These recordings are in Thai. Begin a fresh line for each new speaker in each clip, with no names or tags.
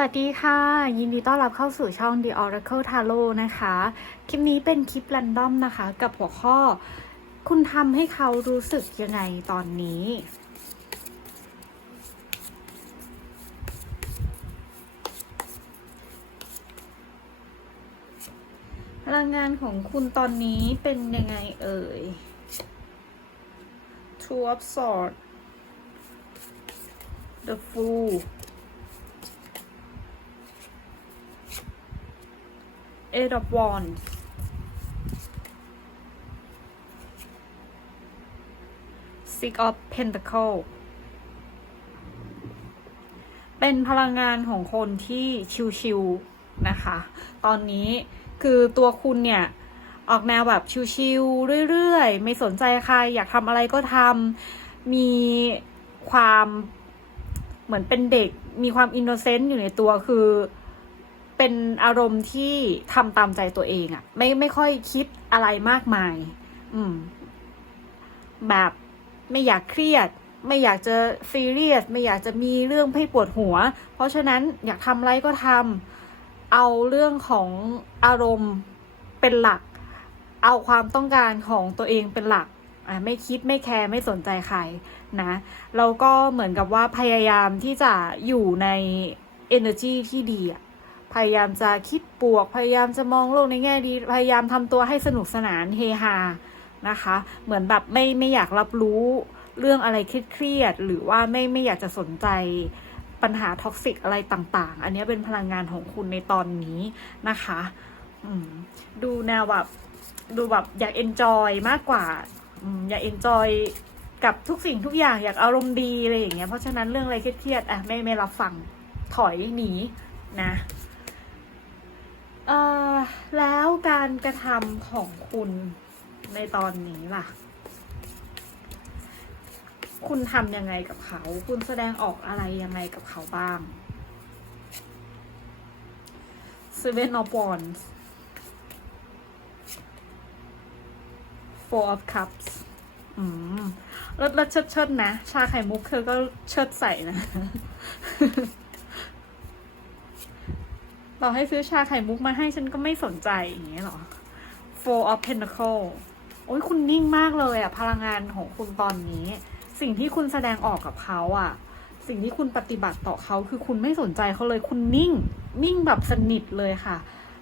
วัสดีค่ะ ยินดีต้อนรับเข้าสู่ช่อง The Oracle Tarot นะคะ คลิปนี้เป็นคลิป r รนดอมนะคะ กับหัวข้อ คุณทำให้เขารู้สึกยังไงตอนนี้ พลังงานของคุณตอนนี้เป็นยังไงเอ่ย Two of Swords The Fool Eight of Wands Six of Pentacle เป็นพลังงานของคนที่ชิวๆนะคะ ตอนนี้คือตัวคุณเนี่ยออกแนวแบบชิวๆเรื่อยๆ ไม่สนใจใคร อยากทำอะไรก็ทำมีความเหมือนเป็นเด็ก มีความอินโนเซนต์อยู่ในตัวคือ เป็นอารมณ์ที่ทำตามใจตัวเองอะไม่ไม่ค่อยคิดอะไรมากมาย อืม แบบไม่อยากเครียด ไม่อยากจะซีเรียสไม่อยากจะมีเรื่องให้ปวดหัว เพราะฉะนั้นอยากทำอะไรก็ทำเอาเรื่องของอารมณ์เป็นหลัก เอาความต้องการของตัวเองเป็นหลักอะไม่คิดไม่แคร์ไม่สนใจใครนะแล้วก็เหมือนกับว่าพยายามที่จะอยู่ใน energy ที่ดีอะ พยายามจะคิดบวก พยายามจะมองโลกในแง่ดี พยายามทำตัวให้สนุกสนานเฮฮานะคะ เหมือนแบบไม่ไม่อยากรับรู้เรื่องอะไรเครียดหรือว่าไม่ไม่อยากจะสนใจปัญหาท็อกซิกอะไรต่างๆ อันนี้เป็นพลังงานของคุณในตอนนี้นะคะดูแนวแบบดูแบบอยากเอนจอยมากกว่าอืมอยากเอนจอยกับทุกสิ่งทุกอย่างอยากอารมณ์ดีอะไรอย่างเงี้ยเพราะฉะนั้นเรื่องอะไรเครียดๆอะไม่ไม่รับฟังถอยหนีนะ เอ่อแล้วการกระทำของคุณในตอนนี้ล่ะ คุณทำยังไงกับเขา คุณแสดงออกอะไรยังไงกับเขาบ้าง Seven of Wands Four of Cups อืมแล้วแล้วเชิดเชิดๆนะ ชาไข่มุกเธอก็เชิดใส่นะ เราให้ซื้อชาไข่มุกมาให้ฉันก็ไม่สนใจอย่างเงี้ยหรอ Four of Pentacle โอ้ยคุณนิ่งมากเลยอะพลังงานของคุณตอนนี้ สิ่งที่คุณแสดงออกกับเขาอะสิ่งที่คุณปฏิบัติต่อเขาคือคุณไม่สนใจเขาเลยคุณนิ่ง นิ่งแบบสนิทเลยค่ะ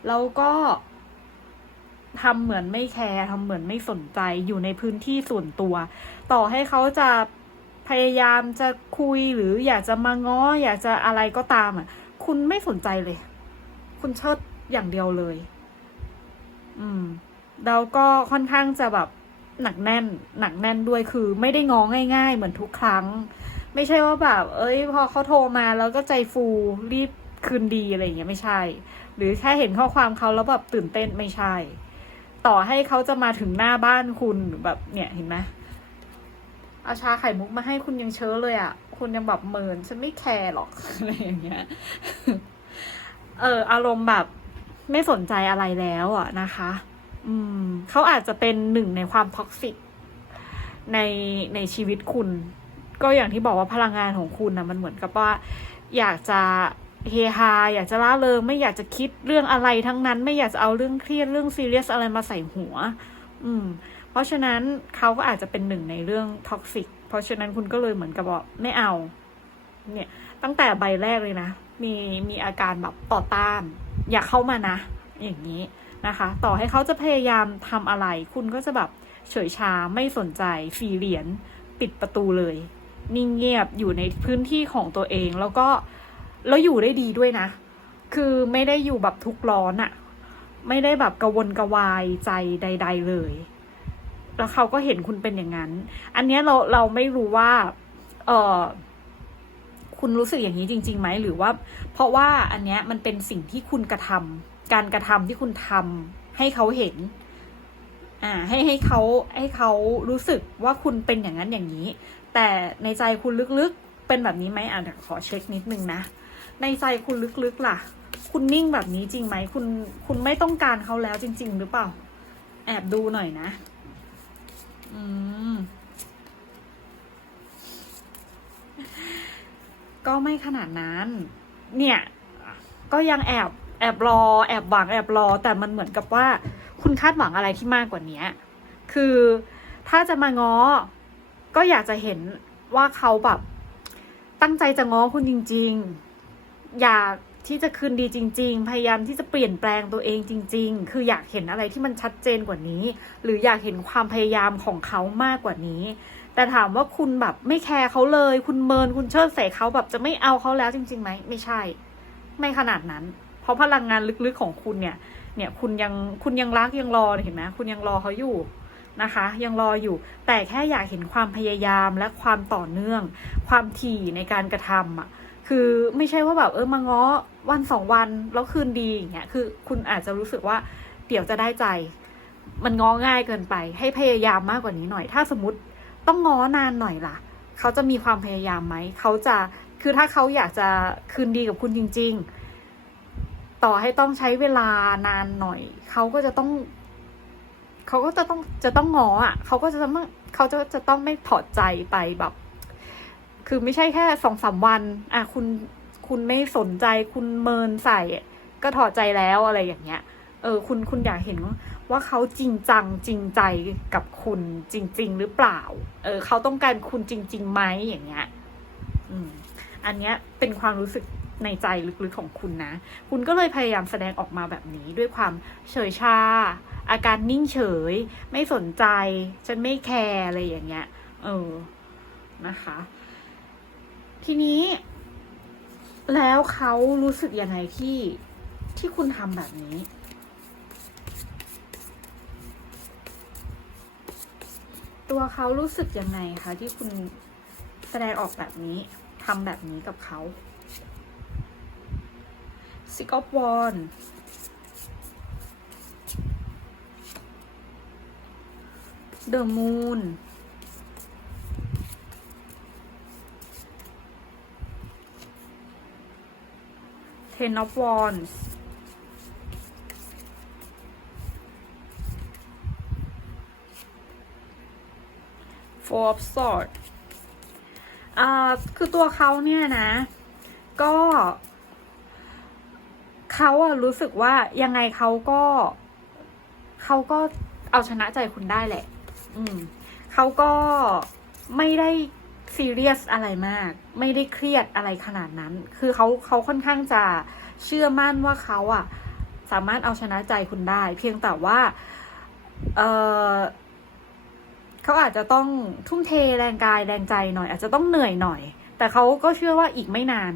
แล้วก็ทำเหมือนไม่แคร์ทำเหมือนไม่สนใจอยู่ในพื้นที่ส่วนตัว ต่อให้เขาจะพยายามจะคุยหรืออยากจะมาง้อ อยากจะอะไรก็ตามอะ คุณไม่สนใจเลย คุณเชิดอย่างเดียวเลย อืม แล้วก็ค่อนข้างจะแบบหนักแน่น หนักแน่นด้วยคือ ไม่ได้ง้อง่าย ๆ เหมือนทุกครั้ง ไม่ใช่ว่าแบบ เอ้ย พอเขาโทรมาแล้วก็ใจฟูรีบคืนดีอะไรอย่างเงี้ยไม่ใช่ หรือแค่เห็นข้อความเขาแล้วแบบตื่นเต้นไม่ใช่ ต่อให้เขาจะมาถึงหน้าบ้านคุณแบบเนี่ยเห็นไหมเอาชาไข่มุกมาให้คุณยังเชื้อเลยอะ่ะ คุณยังแบบเมินฉันไม่แคร์หรอกอะไรอย่างเงี้ย เอออารมณ์แบบไม่สนใจอะไรแล้วอะนะคะ อืมเขาอาจจะเป็นหนึ่งในความท็อกซิกในในชีวิตคุณ ก็อย่างที่บอกว่าพลังงานของคุณนะมันเหมือนกับว่า อยากจะเฮฮาอยากจะล่าเริงไม่อยากจะคิดเรื่องอะไรทั้งนั้น ไม่อยากจะเอาเรื่องเครียดเรื่องซีเรียสอะไรมาใส่หัว อืม เพราะฉะนั้นเขาก็อาจจะเป็นหนึ่งในเรื่องท็อกซิกเพราะฉะนั้นคุณก็เลยเหมือนกับบอกไม่เอา เนี่ย ตั้งแต่ใบแรกเลยนะ มีมีอาการแบบต่อต้าน อย่าเข้ามานะ อย่างนี้นะคะ ต่อให้เขาจะพยายามทำอะไร คุณก็จะแบบเฉยชาไม่สนใจฟีเหรียญปิดประตูเลย นิ่งเงียบอยู่ในพื้นที่ของตัวเองแล้วก็แล้วอยู่ได้ดีด้วยนะ คือไม่ได้อยู่แบบทุกข์ร้อนอะไม่ได้แบบกระวนกระวายใจใด ๆ เลย แล้วเขาก็เห็นคุณเป็นอย่างนั้น อันนี้เราเราไม่รู้ว่า เออ คุณรู้สึกอย่างนี้จริงๆไหมหรือว่า เพราะว่าอันเนี้ยมันเป็นสิ่งที่คุณกระทำการกระทำที่คุณทำให้เขาเห็น อ่า ให้ให้เขาให้เขารู้สึกว่าคุณเป็นอย่างนั้นอย่างนี้ แต่ในใจคุณลึกๆเป็นแบบนี้ไหมอะเดี๋ยวขอเช็คนิดนึงนะในใจคุณลึกๆล่ะ คุณนิ่งแบบนี้จริงไหมคุณคุณไม่ต้องการเขาแล้วจริง ๆ หรือเปล่า แอบดูหน่อยนะ อืม ก็ไม่ขนาดนั้น เนี่ย ก็ยังแอบแอบรอ แอบหวังแอบรอ แต่มันเหมือนกับว่า คุณคาดหวังอะไรที่มากกว่านี้คือถ้าจะมาง้อ ก็อยากจะเห็นว่าเขาแบบ ตั้งใจจะง้อคุณจริง ๆ อยากที่จะคืนดีจริง ๆ พยายามที่จะเปลี่ยนแปลงตัวเองจริง ๆ คืออยากเห็นอะไรที่มันชัดเจนกว่านี้ หรืออยากเห็นความพยายามของเขามากกว่านี้ แต่ถามว่าคุณแบบไม่แคร์เขาเลย คุณเมินคุณเชิดใส่เขาแบบจะไม่เอาเขาแล้วจริงๆไหมไม่ใช่ ไม่ขนาดนั้น เพราะพลังงานลึกๆของคุณเนี่ย เนี่ยคุณยังคุณยังรักยังรอเห็นไหมคุณยังรอเขาอยู่นะคะ ยังรออยู่ แต่แค่อยากเห็นความพยายามและความต่อเนื่อง ความถี่ในการกระทำอะคือไม่ใช่ว่าแบบเออมาง้อวันสองวันแล้วคืนดีอย่างเงี้ยคือคุณอาจจะรู้สึกว่าเดี๋ยวจะได้ใจ มันง้อง่ายเกินไป ให้พยายามมากกว่านี้หน่อย ถ้าสมมติ ต้องง้อนานหน่อยล่ะ เขาจะมีความพยายามไหม เขาจะ คือถ้าเขาอยากจะคืนดีกับคุณจริง ๆ ต่อให้ต้องใช้เวลานานหน่อย เขาก็จะต้อง เขาก็จะต้อง จะต้องง้ออะ เขาก็จะต้องเขาจะจะต้องไม่ถอดใจไปแบบ คือไม่ใช่แค่สองสามวัน อะคุณ คุณไม่สนใจ คุณเมินใส่ ก็ถอดใจแล้วอะไรอย่างเงี้ย เออ คุณ คุณอยากเห็น ว่าเขาจริงจังจริงใจกับคุณจริง ๆ หรือเปล่า เออ เขาต้องการคุณจริงๆไหมอย่างเงี้ย อืม อันเนี้ยเป็นความรู้สึกในใจลึกๆของคุณนะ คุณก็เลยพยายามแสดงออกมาแบบนี้ด้วยความเฉยชา อาการนิ่งเฉย ไม่สนใจ ฉันไม่แคร์อะไรอย่างเงี้ย เออ นะคะ ทีนี้ แล้วเขารู้สึกยังไงที่ที่คุณทำแบบนี้ ตัวเขารู้สึกยังไงคะที่คุณแสดงออกแบบนี้ทำแบบนี้กับเขา Six of Wands The Moon Ten of Wands Four of Swords อ่าคือตัวเขาเนี่ยนะ ก็เขาอะรู้สึกว่ายังไงเขาก็เขาก็เอาชนะใจคุณได้แหละ อืมเขาก็ไม่ได้ซีเรียสอะไรมาก ไม่ได้เครียดอะไรขนาดนั้น คือเขาเขาค่อนข้างจะเชื่อมั่นว่าเขาอะสามารถเอาชนะใจคุณได้ เพียงแต่ว่า เออ เขาอาจจะต้องทุ่มเทแรงกายแรงใจหน่อย อาจจะต้องเหนื่อยหน่อย แต่เขาก็เชื่อว่าอีกไม่นาน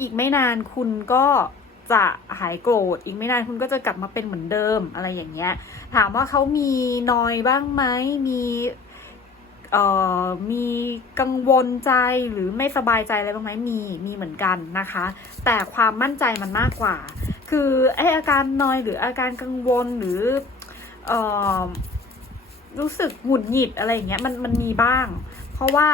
อีกไม่นานคุณก็จะหายโกรธอีกไม่นานคุณก็จะกลับมาเป็นเหมือนเดิมอะไรอย่างเงี้ย ถามว่าเขามีนอยบ้างไหมมีเอ่อมีกังวลใจหรือไม่สบายใจอะไรบ้างไหมมีมีเหมือนกันนะคะ แต่ความมั่นใจมันมากกว่า คือไออาการนอยหรืออาการกังวลหรือเอ่อ รู้สึกหงุดหงิดอะไรอย่างเงี้ยมันมันมีบ้าง เพราะว่า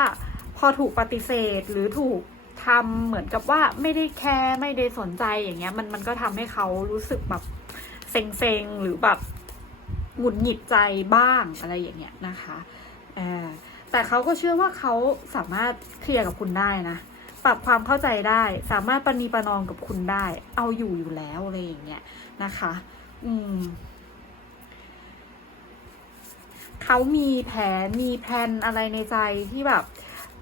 พอถูกปฏิเสธหรือถูกทำเหมือนกับว่าไม่ได้แคร์ไม่ได้สนใจอย่างเงี้ย มันมันก็ทำให้เขารู้สึกแบบเซ็งๆหรือแบบหงุดหงิดใจบ้างอะไรอย่างเงี้ยนะคะแต่เขาก็เชื่อว่าเขาสามารถเคลียร์กับคุณได้นะปรับความเข้าใจได้ สามารถปณีประนอมกับคุณได้ เอาอยู่อยู่แล้วอะไรอย่างเงี้ยนะคะ อืม เขามีแผนมีแผนอะไรในใจที่แบบ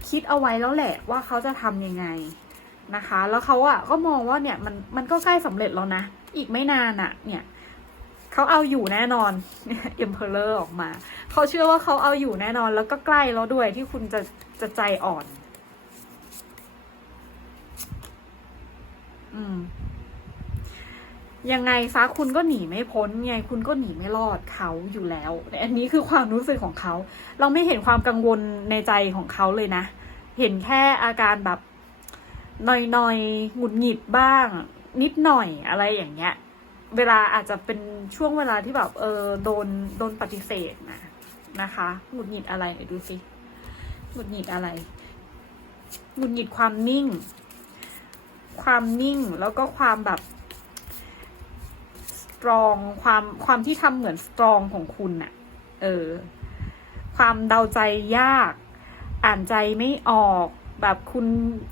คิดเอาไว้แล้วแหละว่าเขาจะทำยังไงนะคะ แล้วเขาอะก็มองว่าเนี่ยมันมันก็ใกล้สำเร็จแล้วนะ อีกไม่นานอะเนี่ยเขาเอาอยู่แน่นอนเอ็มเพลเลอร์ออกมาเขาเชื่อว่าเขาเอาอยู่แน่นอน แล้วก็ใกล้แล้วด้วยที่คุณจะจะใจอ่อน อืม ยังไงซะคุณก็หนีไม่พ้นไงคุณก็หนีไม่รอดเขาอยู่แล้ว อันนี้คือความรู้สึกของเขา เราไม่เห็นความกังวลในใจของเขาเลยนะ เห็นแค่อาการแบบหน่อยๆหงุดหงิดบ้าง นิดหน่อยอะไรอย่างเงี้ย เวลาอาจจะเป็นช่วงเวลาที่แบบเออโดนโดนปฏิเสธนะนะคะหงุดหงิดอะไรดูสิหงุดหงิดอะไรหงุดหงิดความนิ่ง ความนิ่งแล้วก็ความแบบ ตรองความความที่ทำเหมือนสตรองของคุณน่ะเออ ความเดาใจยาก อ่านใจไม่ออกแบบคุณ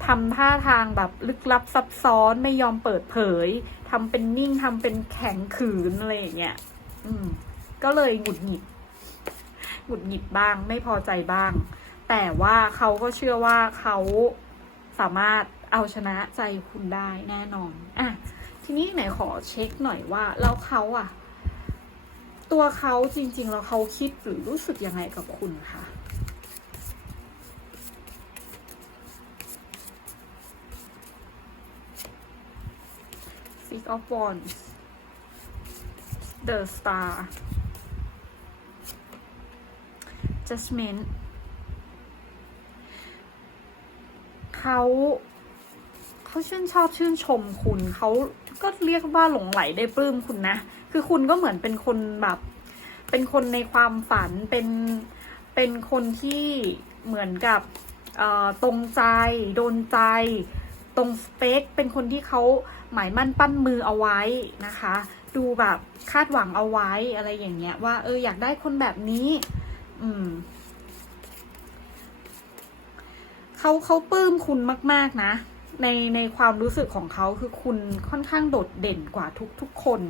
ทำท่าทางแบบลึกลับซับซ้อนไม่ยอมเปิดเผยทำเป็นนิ่งทำเป็นแข็งขืนอะไรอย่างเงี้ยอืม ก็เลยหงุดหงิดหงุดหงิดบ้าง ไม่พอใจบ้าง แต่ว่าเขาก็เชื่อว่าเขาสามารถเอาชนะใจคุณได้แน่นอนอะ ทีนี้ไหนขอเช็คหน่อยว่าแล้วเขาอะตัวเขาจริง ๆ แล้วเขาคิดหรือรู้สึกยังไงกับคุณคะ Six of Wands The Star Judgment เขา เขาชื่นชอบชื่นชมคุณเขาก็เรียกว่าหลงไหลได้ปลื้มคุณนะ คือคุณก็เหมือนเป็นคนแบบ เป็นคนในความฝันเป็นเป็นคนที่เหมือนกับตรงใจ โดนใจ ตรงสเปค เป็นคนที่เขาหมายมั่นปั้นมือเอาไว้นะคะ ดูแบบคาดหวังเอาไว้อะไรอย่างเงี้ย ว่าเอออยากได้คนแบบนี้ อืมเขาเขาปลื้มคุณมาก ๆ นะ ในในความรู้สึกของเขาคือคุณค่อนข้างโดดเด่นกว่าทุกๆคน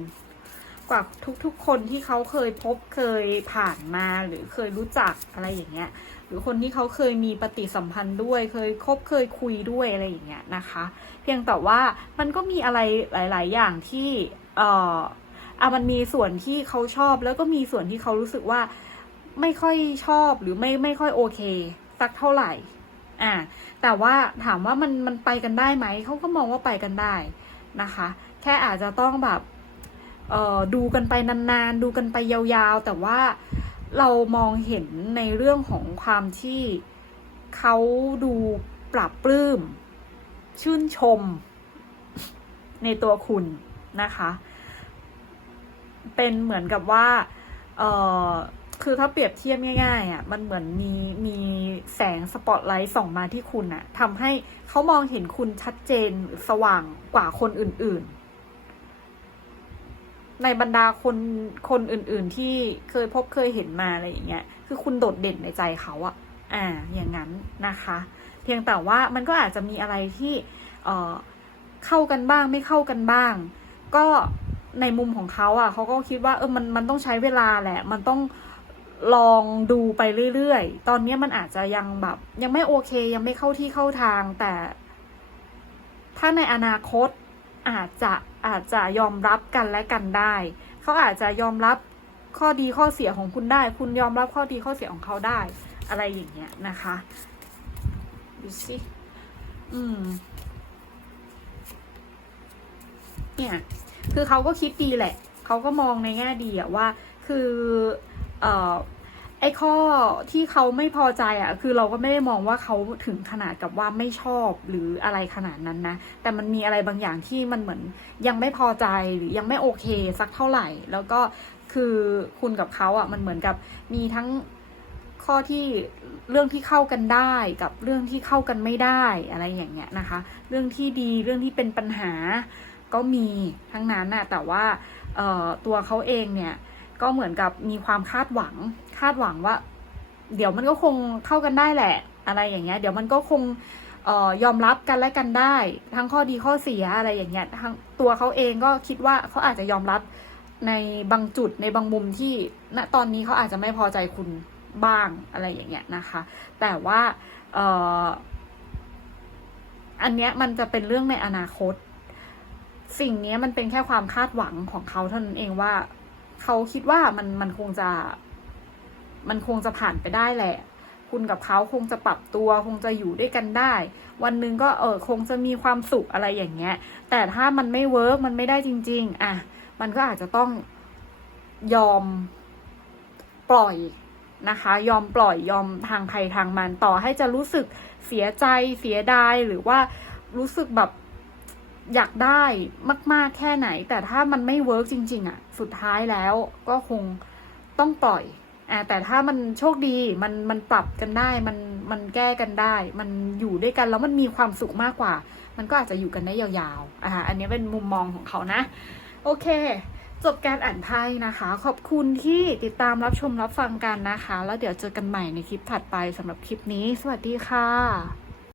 กว่าทุกๆคนที่เขาเคยพบเคยผ่านมาหรือเคยรู้จักอะไรอย่างเงี้ย หรือคนที่เขาเคยมีปฏิสัมพันธ์ด้วย เคยคบเคยคุยด้วยอะไรอย่างเงี้ยนะคะ เพียงแต่ว่ามันก็มีอะไรหลาย ๆ อย่างที่เอ่ออะมันมีส่วนที่เขาชอบแล้วก็มีส่วนที่เขารู้สึกว่าไม่ค่อยชอบหรือไม่ไม่ค่อยโอเค สักเท่าไหร่ อ่าแต่ว่าถามว่ามันมันไปกันได้ไหมเขาก็มองว่าไปกันได้นะคะ แค่อาจจะต้องแบบเอ่อดูกันไปนานๆ ดูกันไปยาวๆ แต่ว่าเรามองเห็นในเรื่องของความที่เขาดูปรับปลื้ม ชื่นชม ในตัวคุณนะคะ เป็นเหมือนกับว่า เอ่อ คือถ้าเปรียบเทียบง่ายๆอะมันเหมือนมีมีแสงสปอตไลท์ส่องมาที่คุณอะทำให้เขามองเห็นคุณชัดเจนสว่างกว่าคนอื่น ๆ ในบรรดาคนคนอื่น ๆ ที่เคยพบเคยเห็นมาอะไรอย่างเงี้ยคือคุณโดดเด่นในใจเขาอะ อ่า อย่างนั้นนะคะ เพียงแต่ว่ามันก็อาจจะมีอะไรที่เอ่อเข้ากันบ้างไม่เข้ากันบ้าง ก็ในมุมของเขาอะเขาก็คิดว่าเออมันมันต้องใช้เวลาแหละ มันต้อง ลองดูไปเรื่อยๆ ตอนนี้มันอาจจะยังแบบ ยังไม่โอเค ยังไม่เข้าที่เข้าทาง แต่ ถ้าในอนาคตอาจจะอาจจะยอมรับกันและกันได้ เขาอาจจะยอมรับข้อดีข้อเสียของคุณได้ คุณยอมรับข้อดีข้อเสียของเขาได้ อะไรอย่างเงี้ยนะคะดูสิอืม เนี่ย คือเขาก็คิดดีแหละ เขาก็มองในแง่ดีอะว่า คือ เอ่อไอ้ข้อที่เขาไม่พอใจอะคือเราก็ไม่ได้มองว่าเขาถึงขนาดกับว่าไม่ชอบหรืออะไรขนาดนั้นนะ แต่มันมีอะไรบางอย่างที่มันเหมือนยังไม่พอใจหรือยังไม่โอเคสักเท่าไหร่ แล้วก็คือคุณกับเขาอะมันเหมือนกับมีทั้งข้อที่เรื่องที่เข้ากันได้กับเรื่องที่เข้ากันไม่ได้อะไรอย่างเงี้ยนะคะ เรื่องที่ดีเรื่องที่เป็นปัญหาก็มีทั้งนั้นน่ะแต่ว่าตัวเขาเองเนี่ย ก็เหมือนกับมีความคาดหวัง คาดหวังว่า เดี๋ยวมันก็คงเข้ากันได้แหละ อะไรอย่างเงี้ย เดี๋ยวมันก็คงออยอมรับกันและกันได้ ทั้งข้อดีข้อเสียอะไรอย่างเงี้ยทั้งตัวเขาเองก็คิดว่าเขาอาจจะยอมรับในบางจุดในบางมุมที่ณตอนนี้เขาอาจจะไม่พอใจคุณบ้างอะไรอย่างเงี้ยนะคะ แต่ว่าอันเนี้ยมันจะเป็นเรื่องในอนาคต สิ่งนี้มันเป็นแค่ความคาดหวังของเขาเท่านั้นเองว่า เขาคิดว่ามันมันคงจะ มันคงจะผ่านไปได้แหละ คุณกับเขาคงจะปรับตัว คงจะอยู่ด้วยกันได้ วันหนึ่งก็เออคงจะมีความสุขอะไรอย่างเงี้ย แต่ถ้ามันไม่เวิร์กมันไม่ได้จริง ๆ อะ มันก็อาจจะต้องยอมปล่อยนะคะ ยอมปล่อยยอมทางใครทางมันต่อให้จะรู้สึกเสียใจเสียดายหรือว่ารู้สึกแบบ อยากได้มาก ๆ แค่ไหน แต่ถ้ามันไม่เวิร์กจริง ๆอะสุดท้ายแล้วก็คงต้องปล่อยอ่าแต่ถ้ามันโชคดีมันมันปรับกันได้มันมันแก้กันได้ มันอยู่ด้วยกันแล้วมันมีความสุขมากกว่า มันก็อาจจะอยู่กันได้ยาวๆอ่าอันนี้เป็นมุมมองของเขานะ โอเค จบการอ่านไพ่นะคะ ขอบคุณที่ติดตามรับชมรับฟังกันนะคะ แล้วเดี๋ยวเจอกันใหม่ในคลิปถัดไปสำหรับคลิปนี้ สวัสดีค่ะ